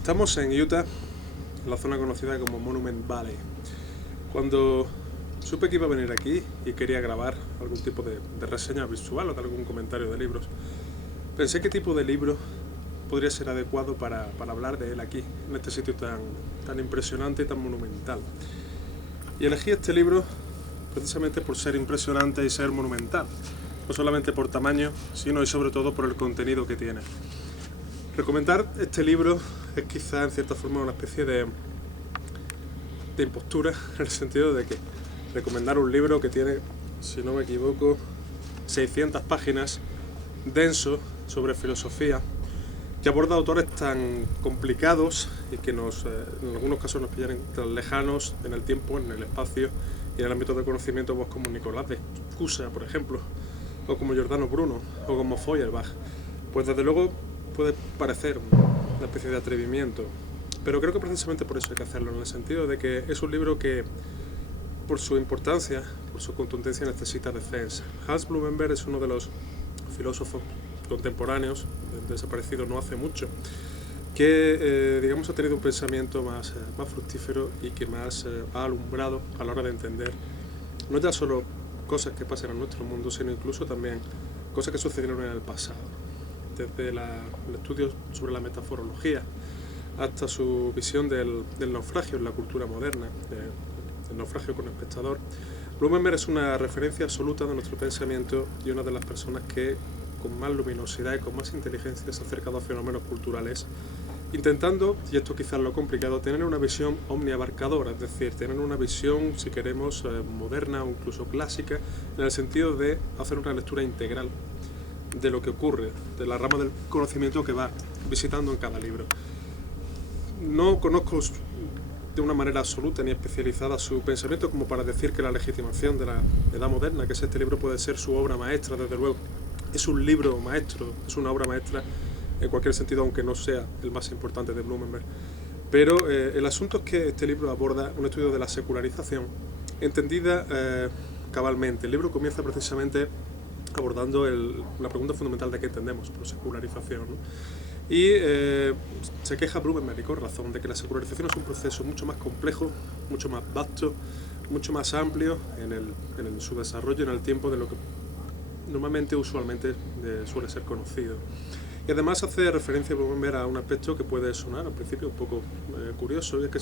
Estamos en Utah, en la zona conocida como Monument Valley. Cuando supe que iba a venir aquí y quería grabar algún tipo de reseña visual o de algún comentario de libros, pensé qué tipo de libro podría ser adecuado para hablar de él aquí, en este sitio tan impresionante y tan monumental. Y elegí este libro precisamente por ser impresionante y ser monumental, no solamente por tamaño, sino y sobre todo por el contenido que tiene. Recomendar este libro es quizá en cierta forma una especie de impostura, en el sentido de que recomendar un libro que tiene, si no me equivoco, 600 páginas, denso, sobre filosofía, que aborda autores tan complicados y que en algunos casos nos pillan tan lejanos en el tiempo, en el espacio y en el ámbito del conocimiento, pues como Nicolás de Cusa, por ejemplo, o como Giordano Bruno, o como Feuerbach. Pues desde luego puede parecer una especie de atrevimiento, pero creo que precisamente por eso hay que hacerlo, en el sentido de que es un libro que, por su importancia, por su contundencia, necesita defensa. Hans Blumenberg es uno de los filósofos contemporáneos, desaparecido no hace mucho, que digamos ha tenido un pensamiento más fructífero y que más ha alumbrado a la hora de entender no ya solo cosas que pasan en nuestro mundo, sino incluso también cosas que sucedieron en el pasado. Desde el estudio sobre la metaforología hasta su visión del naufragio en la cultura moderna, del naufragio con el espectador, Blumenberg es una referencia absoluta de nuestro pensamiento y una de las personas que con más luminosidad y con más inteligencia se ha acercado a fenómenos culturales, intentando, y esto quizás lo complicado, tener una visión omniabarcadora, es decir, tener una visión, si queremos, moderna o incluso clásica, en el sentido de hacer una lectura integral de lo que ocurre, de la rama del conocimiento que va visitando en cada libro. No conozco de una manera absoluta ni especializada su pensamiento como para decir que la legitimación de la edad moderna, que es este libro, puede ser su obra maestra, desde luego. Es un libro maestro, es una obra maestra en cualquier sentido, aunque no sea el más importante de Blumenberg. Pero el asunto es que este libro aborda un estudio de la secularización, entendida cabalmente. El libro comienza precisamente abordando la pregunta fundamental de qué entendemos por secularización, ¿no? Y se queja Blumenberg, y con razón, de que la secularización es un proceso mucho más complejo, mucho más vasto, mucho más amplio en su desarrollo en el tiempo de lo que normalmente, usualmente, suele ser conocido. Y además hace referencia Blumenberg a un aspecto que puede sonar al principio un poco curioso, y es que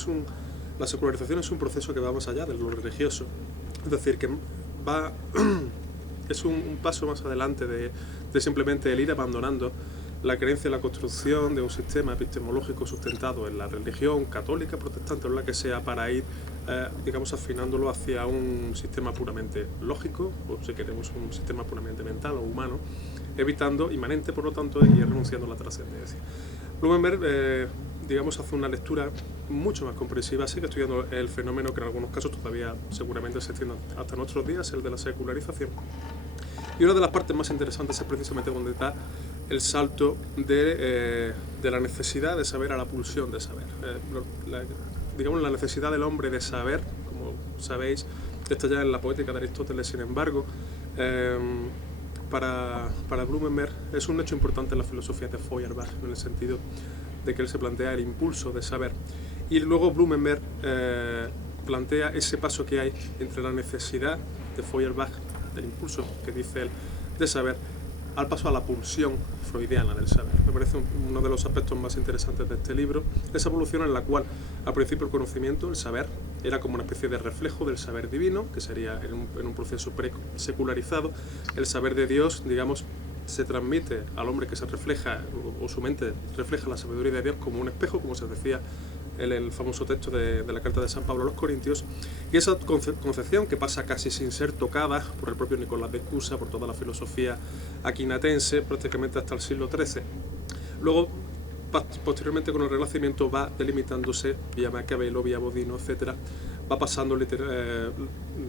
la secularización es un proceso que va más allá de lo religioso. Es decir, que es un paso más adelante de simplemente el ir abandonando la creencia en la construcción de un sistema epistemológico sustentado en la religión católica, protestante o la que sea, para ir, digamos, afinándolo hacia un sistema puramente lógico, o si queremos un sistema puramente mental o humano, evitando, inmanente por lo tanto, y renunciando a la trascendencia. Blumenberg, digamos, hace una lectura mucho más comprensiva, sigue estudiando el fenómeno que en algunos casos todavía seguramente se extiende hasta nuestros días, el de la secularización. Y una de las partes más interesantes es precisamente donde está el salto de la necesidad de saber a la pulsión de saber. Digamos, la necesidad del hombre de saber, como sabéis, esto ya en la poética de Aristóteles, sin embargo, para Blumenberg es un hecho importante en la filosofía de Feuerbach, en el sentido de que él se plantea el impulso de saber. Y luego Blumenberg plantea ese paso que hay entre la necesidad de Feuerbach, del impulso que dice él de saber, al paso a la pulsión freudiana del saber. Me parece uno de los aspectos más interesantes de este libro, esa evolución en la cual al principio el conocimiento, el saber, era como una especie de reflejo del saber divino, que sería en un proceso secularizado. El saber de Dios, digamos, se transmite al hombre que se refleja, o su mente refleja la sabiduría de Dios como un espejo, como se decía en el famoso texto de la carta de San Pablo a los Corintios, y esa concepción que pasa casi sin ser tocada por el propio Nicolás de Cusa, por toda la filosofía aquinatense, prácticamente hasta el siglo XIII. Luego, posteriormente con el Renacimiento va delimitándose, vía Maquiavelo, vía Bodino, etc., va pasando,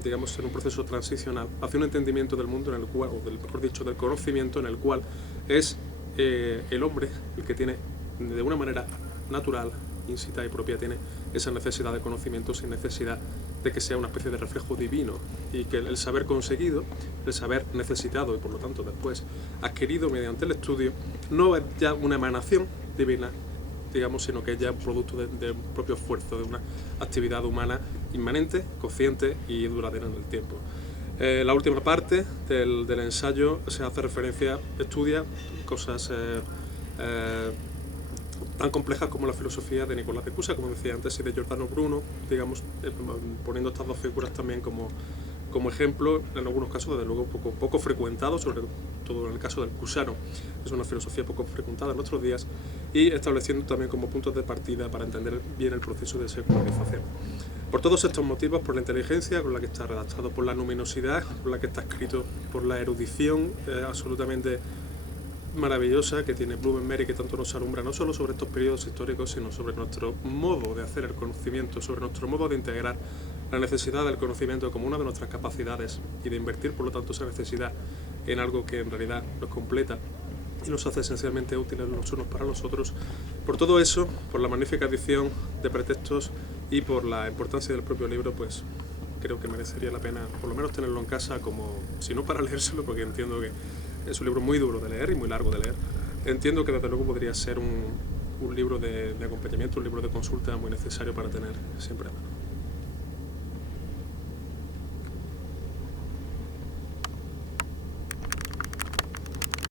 digamos, en un proceso transicional hacia un entendimiento del mundo en el cual, o mejor dicho, del conocimiento en el cual es el hombre el que tiene, de una manera natural, incita y propia, tiene esa necesidad de conocimiento sin necesidad de que sea una especie de reflejo divino, y que el saber conseguido, el saber necesitado y por lo tanto después adquirido mediante el estudio, no es ya una emanación divina, digamos, sino que es ya producto de un propio esfuerzo, de una actividad humana inmanente, consciente y duradera en el tiempo. La última parte del ensayo se hace referencia, estudia cosas tan complejas como la filosofía de Nicolás de Cusa, como decía antes, y de Giordano Bruno, digamos, poniendo estas dos figuras también como ejemplo, en algunos casos, desde luego, poco frecuentado, sobre todo en el caso del cusano. Es una filosofía poco frecuentada en nuestros días, y estableciendo también como puntos de partida para entender bien el proceso de secularización. Por todos estos motivos, por la inteligencia con la que está redactado, por la luminosidad con la que está escrito, por la erudición absolutamente maravillosa que tiene Blumenberg y que tanto nos alumbra no solo sobre estos periodos históricos, sino sobre nuestro modo de hacer el conocimiento, sobre nuestro modo de integrar la necesidad del conocimiento como una de nuestras capacidades y de invertir, por lo tanto, esa necesidad en algo que en realidad nos completa y nos hace esencialmente útiles los unos para los otros. Por todo eso, por la magnífica edición de pretextos y por la importancia del propio libro, pues creo que merecería la pena por lo menos tenerlo en casa, como si no para leérselo, porque entiendo que es un libro muy duro de leer y muy largo de leer. Entiendo que desde luego podría ser un libro de acompañamiento, un libro de consulta muy necesario para tener siempre a mano.